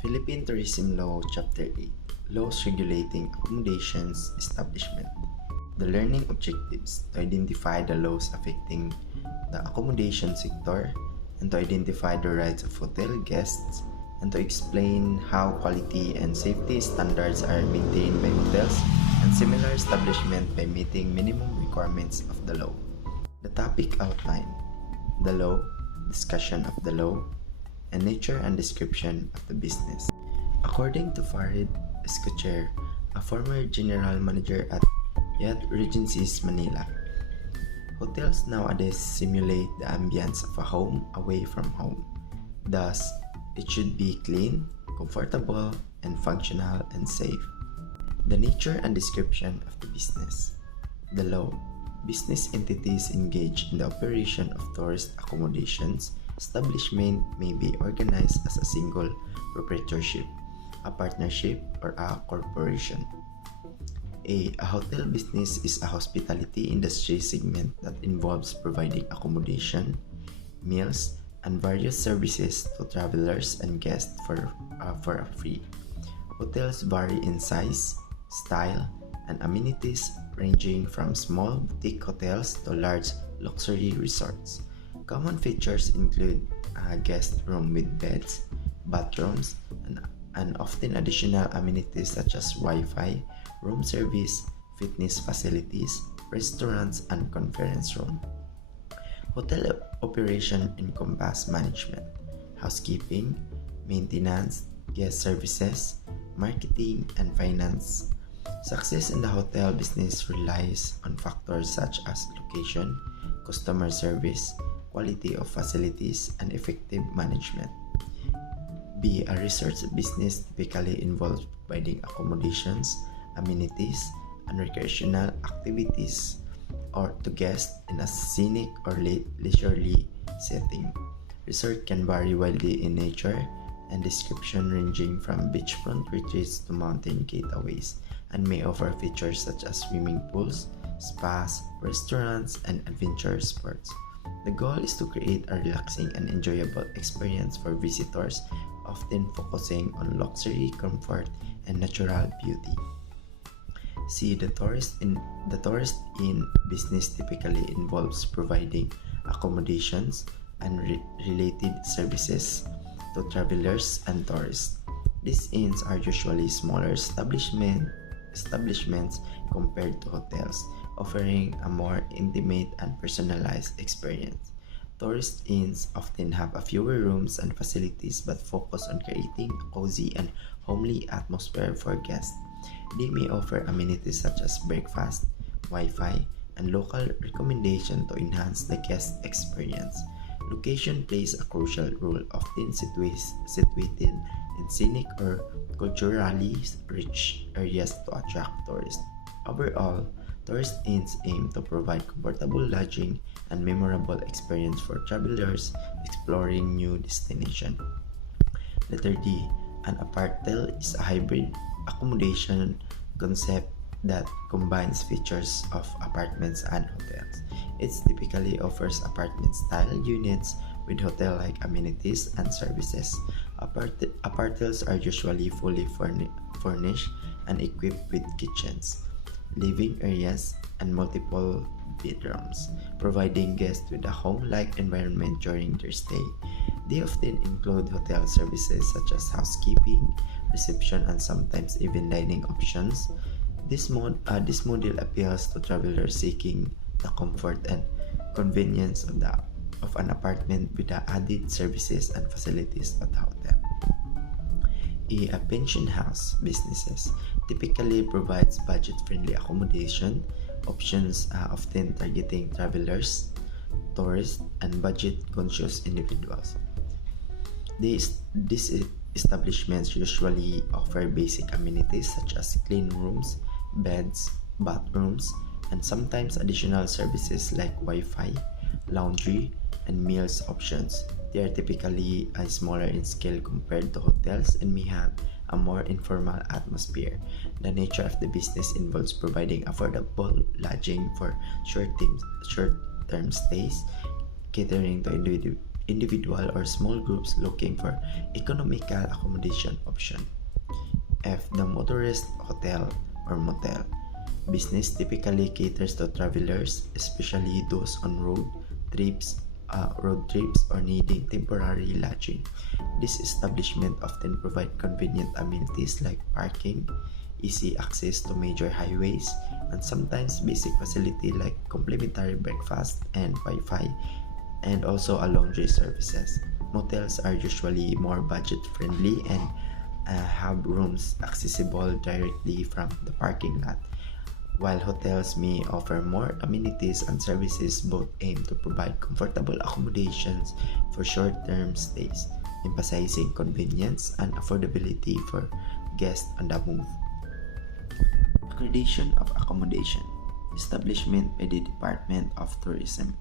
Philippine Tourism Law Chapter 8 Laws Regulating Accommodations Establishment. The learning objectives to identify the laws affecting the accommodation sector and to identify the rights of hotel guests and to explain how quality and safety standards are maintained by hotels and similar establishments by meeting minimum requirements of the law. The topic outline: the law, discussion of the law, and nature and description of the business. According to Farid Escocher, a former general manager at Hyatt Regencies Manila, hotels nowadays simulate the ambience of a home away from home. Thus, it should be clean, comfortable, and functional and safe. The nature and description of the business. The law. Business entities engaged in the operation of tourist accommodations establishment may be organized as a single proprietorship, a partnership, or a corporation. A hotel business is a hospitality industry segment that involves providing accommodation, meals, and various services to travelers and guests for a fee. Hotels vary in size, style, and amenities ranging from small boutique hotels to large luxury resorts. Common features include a guest room with beds, bathrooms, and often additional amenities such as Wi-Fi, room service, fitness facilities, restaurants, and conference room. Hotel operation encompass management, housekeeping, maintenance, guest services, marketing, and finance. Success in the hotel business relies on factors such as location, customer service, quality of facilities, and effective management. B. A resort business typically involves providing accommodations, amenities, and recreational activities or to guests in a scenic or leisurely setting. Resort can vary widely in nature and description, ranging from beachfront retreats to mountain getaways, and may offer features such as swimming pools, spas, restaurants, and adventure sports. The goal is to create a relaxing and enjoyable experience for visitors, often focusing on luxury, comfort, and natural beauty. C. The tourist in business typically involves providing accommodations and related services to travelers and tourists. These inns are usually smaller establishments compared to hotels, offering a more intimate and personalized experience. Tourist inns often have a fewer rooms and facilities but focus on creating a cozy and homely atmosphere for guests. They may offer amenities such as breakfast, Wi-Fi, and local recommendation to enhance the guest experience. Location plays a crucial role, often situated in scenic or culturally rich areas to attract tourists. Overall, tourist inns aim to provide comfortable lodging and memorable experience for travelers exploring new destinations. Letter D. An apartheid is a hybrid accommodation concept that combines features of apartments and hotels. It typically offers apartment-style units with hotel-like amenities and services. Apartments are usually fully furnished and equipped with kitchens, living areas, and multiple bedrooms, providing guests with a home-like environment during their stay. They often include hotel services such as housekeeping, reception, and sometimes even dining options. This model appeals to travelers seeking the comfort and convenience of an apartment with the added services and facilities of the hotel. A pension house businesses typically provides budget-friendly accommodation options, often targeting travelers, tourists, and budget-conscious individuals. These establishments usually offer basic amenities such as clean rooms, beds, bathrooms, and sometimes additional services like Wi-Fi, laundry, and meals options. They are typically smaller in scale compared to hotels and may have a more informal atmosphere. The nature of the business involves providing affordable lodging for short-term stays, catering to individual or small groups looking for economical accommodation option. F. The motorist hotel or motel. Business typically caters to travelers, especially those on road trips or needing temporary lodging. This establishment often provide convenient amenities like parking, easy access to major highways, and sometimes basic facility like complimentary breakfast and Wi-Fi, and also a laundry services. Motels are usually more budget friendly and have rooms accessible directly from the parking lot, while hotels may offer more amenities and services. Both aim to provide comfortable accommodations for short-term stays, emphasizing convenience and affordability for guests on the move. Accreditation of accommodation. Establishment by the Department of Tourism.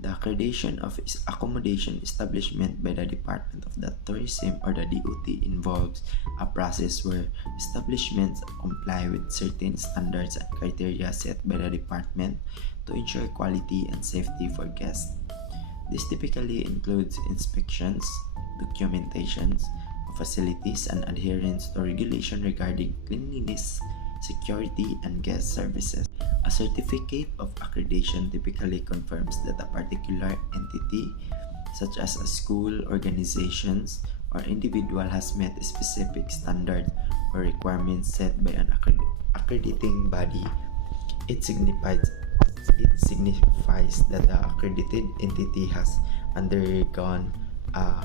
The accreditation of accommodation establishment by the Department of the Tourism or the DOT involves a process where establishments comply with certain standards and criteria set by the department to ensure quality and safety for guests. This typically includes inspections, documentations of facilities, and adherence to regulation regarding cleanliness, security, and guest services. A certificate of accreditation typically confirms that a particular entity, such as a school, organizations, or individual, has met specific standards or requirements set by an accrediting body. It signifies that the accredited entity has undergone a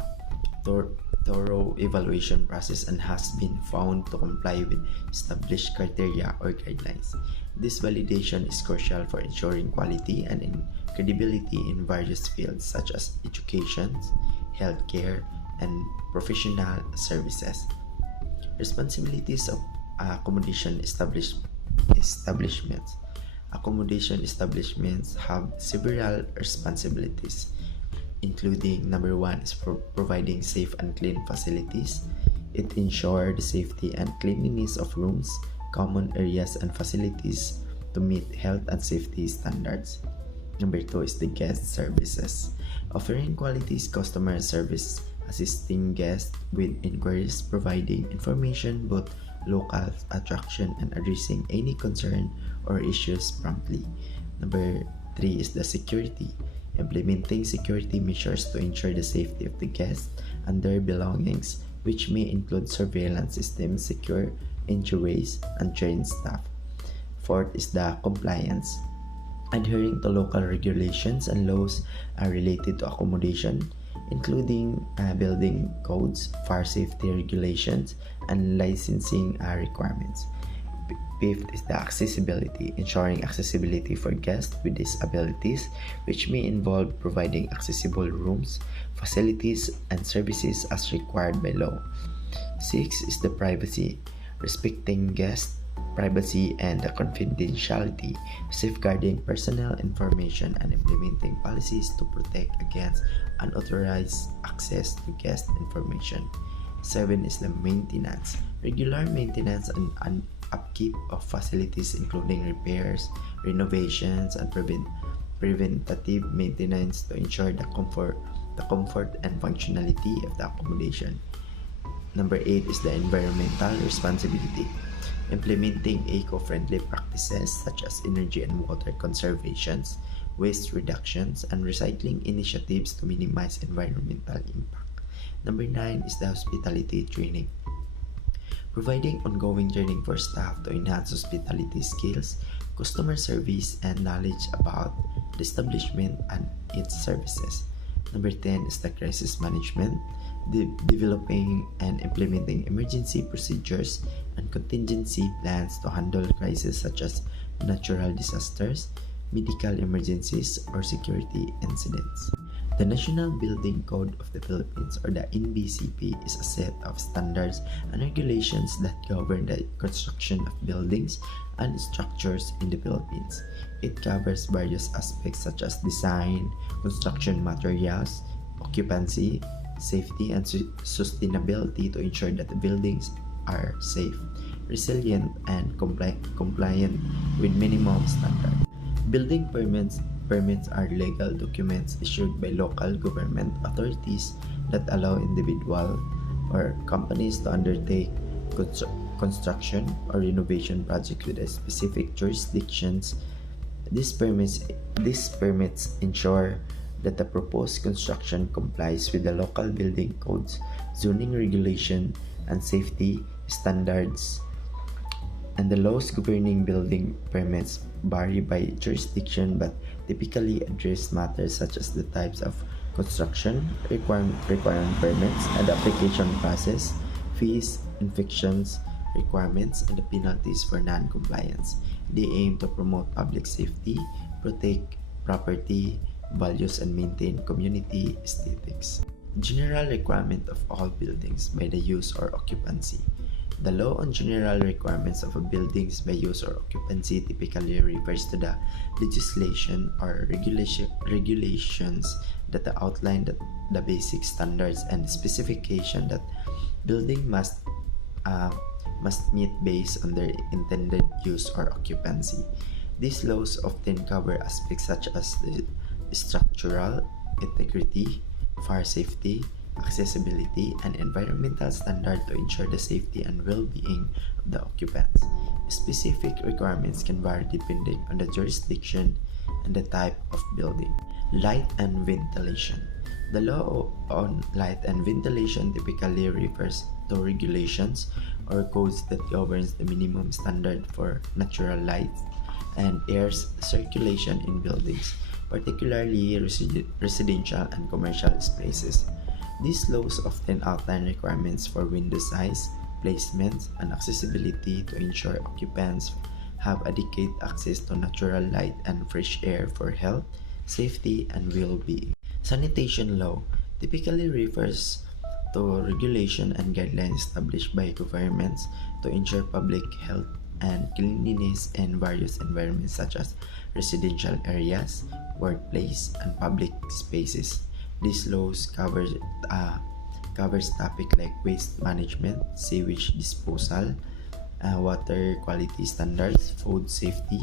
thorough evaluation process and has been found to comply with established criteria or guidelines. This validation is crucial for ensuring quality and credibility in various fields such as education, healthcare, and professional services. Responsibilities of accommodation establishments. Accommodation establishments have several responsibilities, including number one is providing safe and clean facilities. It ensures the safety and cleanliness of rooms, common areas, and facilities to meet health and safety standards. Number two is the guest services, offering quality customer service, assisting guests with inquiries, providing information about local attraction, and addressing any concern or issues promptly. Number three is the security, implementing security measures to ensure the safety of the guests and their belongings, which may include surveillance systems, secure entryways, and trained staff. Fourth is the compliance, adhering to local regulations and laws related to accommodation, including building codes, fire safety regulations, and licensing requirements. Fifth is the accessibility, ensuring accessibility for guests with disabilities, which may involve providing accessible rooms, facilities, and services as required by law. Six is the privacy, respecting guest privacy and the confidentiality, safeguarding personal information, and implementing policies to protect against unauthorized access to guest information. 7 is the maintenance, regular maintenance and upkeep of facilities, including repairs, renovations, and preventative maintenance to ensure the comfort and functionality of the accommodation. Number 8 is the environmental responsibility, implementing eco-friendly practices such as energy and water conservation, waste reductions, and recycling initiatives to minimize environmental impact. Number 9 is the hospitality training, providing ongoing training for staff to enhance hospitality skills, customer service, and knowledge about the establishment and its services. Number 10 is the crisis management, developing and implementing emergency procedures and contingency plans to handle crises such as natural disasters, medical emergencies, or security incidents. The National Building Code of the Philippines, or the NBCP, is a set of standards and regulations that govern the construction of buildings and structures in the Philippines. It covers various aspects such as design, construction materials, occupancy, safety, and sustainability to ensure that the buildings are safe, resilient, and compliant with minimum standards. Building permits permits are legal documents issued by local government authorities that allow individuals or companies to undertake construction or renovation projects with a specific jurisdictions. These permits ensure that the proposed construction complies with the local building codes, zoning regulation, and safety standards. And the laws governing building permits vary by jurisdiction but typically address matters such as the types of construction, requiring permits, and the application process, fees, inspections, requirements, and the penalties for non-compliance. They aim to promote public safety, protect property values, and maintain community aesthetics. General requirement of all buildings by the use or occupancy. The law on general requirements of a buildings by use or occupancy typically refers to the legislation or regulations that outline the basic standards and specification that building must meet based on their intended use or occupancy. These laws often cover aspects such as the structural integrity, fire safety, accessibility, and environmental standards to ensure the safety and well-being of the occupants. Specific requirements can vary depending on the jurisdiction and the type of building. Light and ventilation. The law on light and ventilation typically refers to regulations or codes that governs the minimum standard for natural light and air circulation in buildings, particularly residential and commercial spaces. These laws often outline requirements for window size, placement, and accessibility to ensure occupants have adequate access to natural light and fresh air for health, safety, and well-being. Sanitation law typically refers to regulation and guidelines established by governments to ensure public health and cleanliness in various environments such as residential areas, workplace, and public spaces. These laws covers topics like waste management, sewage disposal, water quality standards, food safety,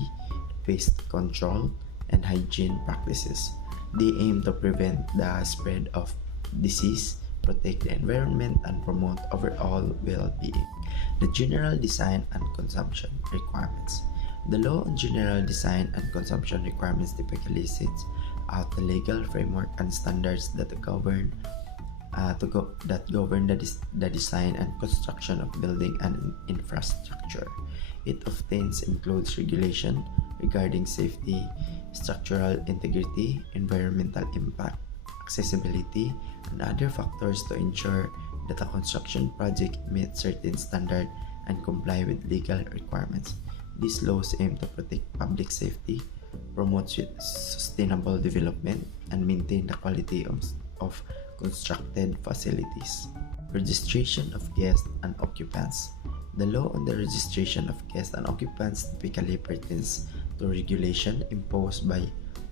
pest control, and hygiene practices. They aim to prevent the spread of disease, protect the environment, and promote overall well-being. The general design and consumption requirements. The law on general design and consumption requirements typically sets out the legal framework and standards that govern the design and construction of building and infrastructure. It often includes regulation regarding safety, structural integrity, environmental impact, accessibility, and other factors to ensure that a construction project meets certain standards and comply with legal requirements. These laws aim to protect public safety, promote sustainable development, and maintain the quality of constructed facilities. Registration of guests and occupants. The law on the registration of guests and occupants typically pertains to regulation imposed by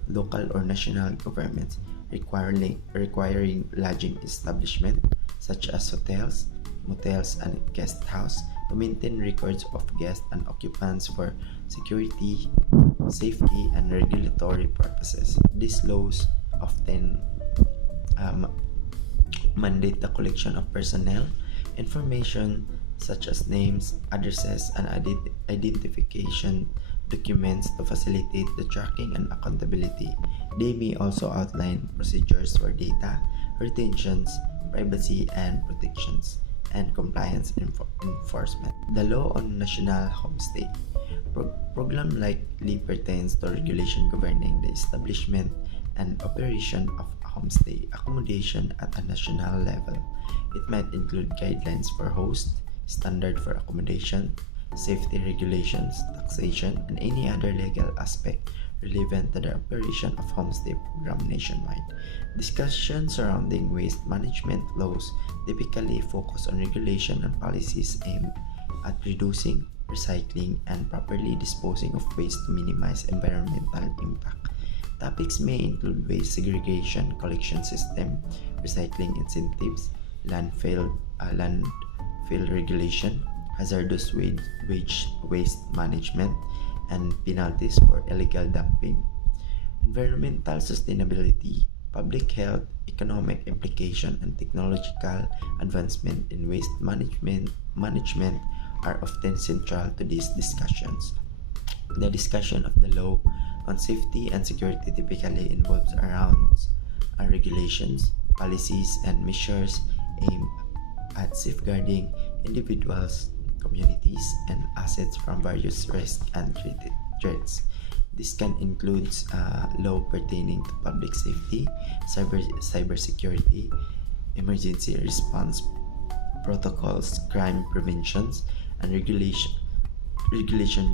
local or national governments requiring lodging establishments such as hotels, motels, and guest houses to maintain records of guests and occupants for security, safety, and regulatory purposes. These laws often mandate the collection of personnel information such as names, addresses, and identification documents to facilitate the tracking and accountability. They may also outline procedures for data retentions, privacy and protections, and compliance enforcement. The law on national homestay program likely pertains to regulation governing the establishment and operation of homestay accommodation at a national level. It might include guidelines for hosts, standard for accommodation, safety regulations, taxation, and any other legal aspect relevant to the operation of homestay program nationwide. Discussions surrounding waste management laws typically focus on regulation and policies aimed at reducing, recycling, and properly disposing of waste to minimize environmental impact. Topics may include waste segregation, collection system, recycling incentives, landfill regulation, hazardous waste management, and penalties for illegal dumping. Environmental sustainability, public health, economic implication, and technological advancement in waste management are often central to these discussions. The discussion of the law on safety and security typically involves around regulations, policies, and measures aimed at safeguarding individuals, communities, and assets from various risks and threats. This can include law pertaining to public safety, cybersecurity, emergency response protocols, crime preventions, and regulation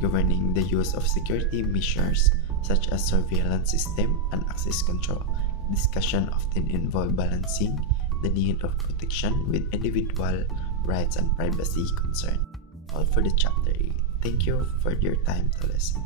governing the use of security measures such as surveillance system and access control. Discussion often involve balancing the need of protection with individual rights and privacy concern. All for the chapter 8. Thank you for your time to listen.